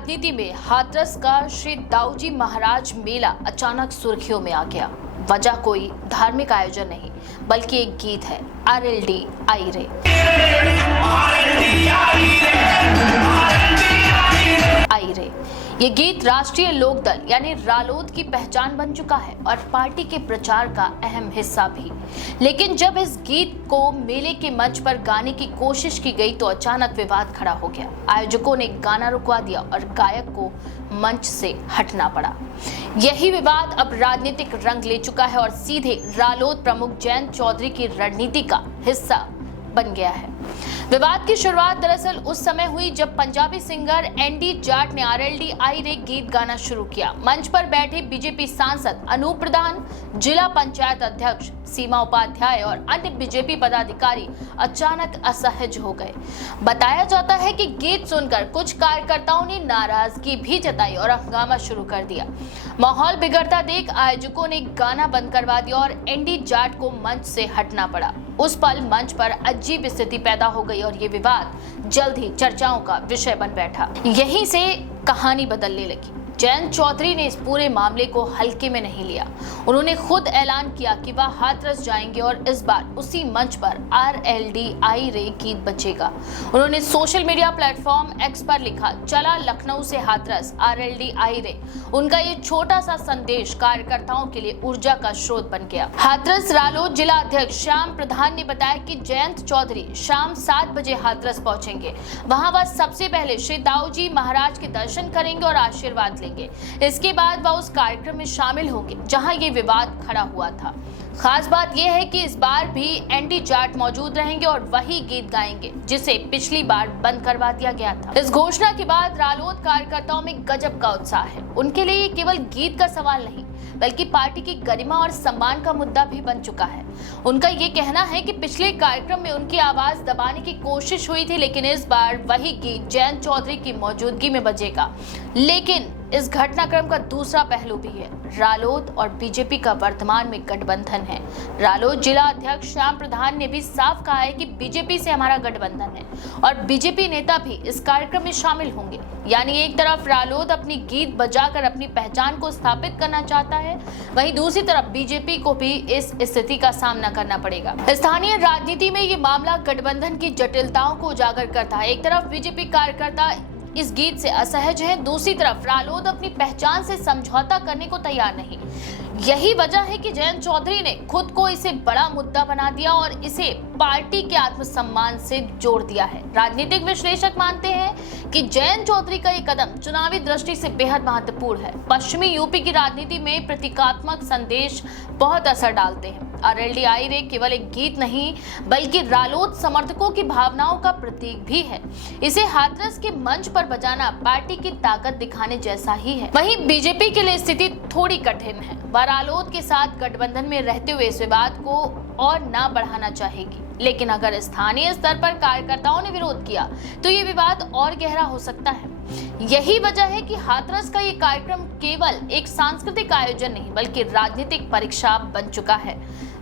राजनीति में हाथरस का श्री दाऊजी महाराज मेला अचानक सुर्खियों में आ गया। वजह कोई धार्मिक आयोजन नहीं, बल्कि एक गीत है, आरएलडी आई रे। आई रे ये गीत राष्ट्रीय लोकदल यानी रालोद की पहचान बन चुका है और पार्टी के प्रचार का अहम हिस्सा भी। लेकिन जब इस गीत को मेले के मंच पर गाने की कोशिश की गई तो अचानक विवाद खड़ा हो गया। आयोजकों ने गाना रुकवा दिया और गायक को मंच से हटना पड़ा। यही विवाद अब राजनीतिक रंग ले चुका है और सीधे रालोद प्रमुख जयंत चौधरी की रणनीति का हिस्सा बन गया है। विवाद की शुरुआत दरअसल उस समय हुई जब पंजाबी सिंगर एनडी जाट ने आरएलडी आई रे गीत गाना शुरू किया। मंच पर बैठे बीजेपी सांसद अनूप प्रधान, जिला पंचायत अध्यक्ष सीमा उपाध्याय और अन्य बीजेपी पदाधिकारी अचानक असहज हो गए। बताया जाता है कि गीत सुनकर कुछ कार्यकर्ताओं ने नाराजगी भी जताई और हंगामा शुरू कर दिया। माहौल बिगड़ता देख आयोजकों ने गाना बंद करवा दिया और एनडी जाट को मंच से हटना पड़ा। उस पल मंच पर अजीब स्थिति पैदा हो गई और ये विवाद जल्द ही चर्चाओं का विषय बन बैठा। यहीं से कहानी बदलने लगी। जयंत चौधरी ने इस पूरे मामले को हल्के में नहीं लिया। उन्होंने खुद ऐलान किया कि वह हाथरस जाएंगे और इस बार उसी मंच पर आरएलडी आई रे गीत बजेगा। उन्होंने सोशल मीडिया प्लेटफॉर्म एक्स पर लिखा, चला लखनऊ से हाथरस आरएलडी आई रे। उनका ये छोटा सा संदेश कार्यकर्ताओं के लिए ऊर्जा का स्रोत बन गया। हाथरस रालोद जिला अध्यक्ष श्याम प्रधान ने बताया कि जयंत चौधरी शाम 7 बजे हाथरस पहुंचेंगे। वहां वह सबसे पहले श्री दाऊजी महाराज के दर्शन करेंगे और आशीर्वाद लेंगे। इसके बाद वह उस कार्यक्रम में शामिल होंगे जहां ये विवाद खड़ा हुआ था। खास बात यह है कि इस बार भी एनडी जाट मौजूद रहेंगे और वही गीत गाएंगे जिसे पिछली बार बंद करवा दिया गया था। इस घोषणा के बाद रालोद कार्यकर्ताओं में गजब का उत्साह है। उनके लिए ये केवल गीत का सवाल नहीं, बल्कि पार्टी की गरिमा और सम्मान का मुद्दा भी बन चुका है। उनका ये कहना है कि पिछले कार्यक्रम में उनकी आवाज दबाने की कोशिश हुई थी, लेकिन इस बार वही गीत जयंत चौधरी की मौजूदगी में बजेगा। लेकिन इस घटनाक्रम का दूसरा पहलू भी है। रालोद और बीजेपी का वर्तमान में गठबंधन है। रालोद जिला अध्यक्ष श्याम प्रधान ने भी साफ कहा है कि बीजेपी से हमारा गठबंधन है और बीजेपी नेता भी इस कार्यक्रम में शामिल होंगे। यानी एक तरफ रालोद अपनी गीत बजाकर अपनी पहचान को स्थापित करना चाहता है, वहीं दूसरी तरफ बीजेपी को भी इस स्थिति का सामना करना पड़ेगा। स्थानीय राजनीति में ये मामला गठबंधन की जटिलताओं को उजागर करता है। एक तरफ बीजेपी कार्यकर्ता इस गीत से असहज है, दूसरी तरफ रालोद अपनी पहचान से समझौता करने को तैयार नहीं। यही वजह है कि जयंत चौधरी ने खुद को इसे बड़ा मुद्दा बना दिया और इसे पार्टी के आत्मसम्मान से जोड़ दिया है। राजनीतिक विश्लेषक मानते हैं कि जयंत चौधरी का ये कदम चुनावी दृष्टि से बेहद महत्वपूर्ण है। पश्चिमी यूपी की राजनीति में प्रतीकात्मक संदेश बहुत असर डालते हैं। आरएलडी आई रे केवल एक गीत नहीं, बल्कि रालोद समर्थकों की भावनाओं का प्रतीक भी है। इसे हाथरस के मंच पर बजाना पार्टी की ताकत दिखाने जैसा ही है। वहीं बीजेपी के लिए स्थिति थोड़ी कठिन है। वह रालोद के साथ गठबंधन में रहते हुए इस विवाद को और ना बढ़ाना चाहेगी, लेकिन अगर स्थानीय स्तर पर कार्यकर्ताओं ने विरोध किया तो ये विवाद और गहरा हो सकता है। यही वजह है कि हाथरस का ये कार्यक्रम केवल एक सांस्कृतिक आयोजन नहीं, बल्कि राजनीतिक परीक्षा बन चुका है।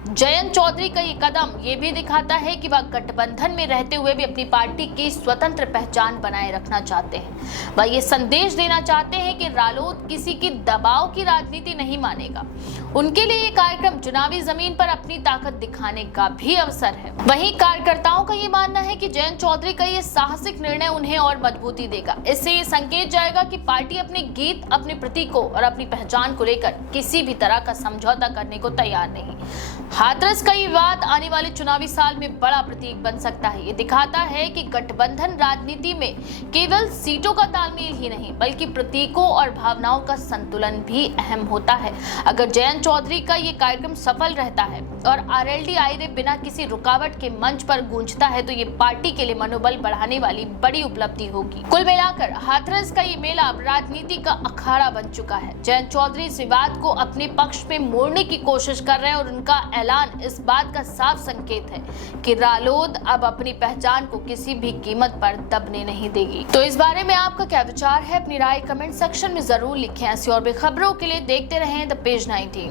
जयंत चौधरी का ये कदम ये भी दिखाता है कि वह गठबंधन में रहते हुए भी अपनी पार्टी की स्वतंत्र पहचान बनाए रखना चाहते हैं। वह ये संदेश देना चाहते हैं कि रालोद किसी की दबाव की राजनीति नहीं मानेगा। उनके लिए ये कार्यक्रम चुनावी जमीन पर अपनी ताकत दिखाने का भी अवसर है। वहीं कार्यकर्ताओं का ये मानना है कि जयंत चौधरी का ये साहसिक निर्णय उन्हें और मजबूती देगा। इससे ये संकेत जाएगा कि पार्टी अपने गीत, अपने प्रतीकों और अपनी पहचान को लेकर किसी भी तरह का समझौता करने को तैयार नहीं। हाथरस का ये विवाद आने वाले चुनावी साल में बड़ा प्रतीक बन सकता है। ये दिखाता है कि गठबंधन राजनीति में केवल सीटों का तालमेल ही नहीं, बल्कि प्रतीकों और भावनाओं का संतुलन भी अहम होता है। अगर जयंत चौधरी का ये कार्यक्रम सफल रहता है और आरएलडी आई रे बिना किसी रुकावट के मंच पर गूंजता है तो ये पार्टी के लिए मनोबल बढ़ाने वाली बड़ी उपलब्धि होगी। कुल मिलाकर हाथरस का ये मेला अब राजनीति का अखाड़ा बन चुका है। जयंत चौधरी इस विवाद को अपने पक्ष में मोड़ने की कोशिश कर रहे हैं और उनका ऐलान इस बात का साफ संकेत है कि रालोद अब अपनी पहचान को किसी भी कीमत पर दबने नहीं देगी। तो इस बारे में आपका क्या विचार है? अपनी राय कमेंट सेक्शन में जरूर लिखें। ऐसी और भी खबरों के लिए देखते रहें द पेज 19।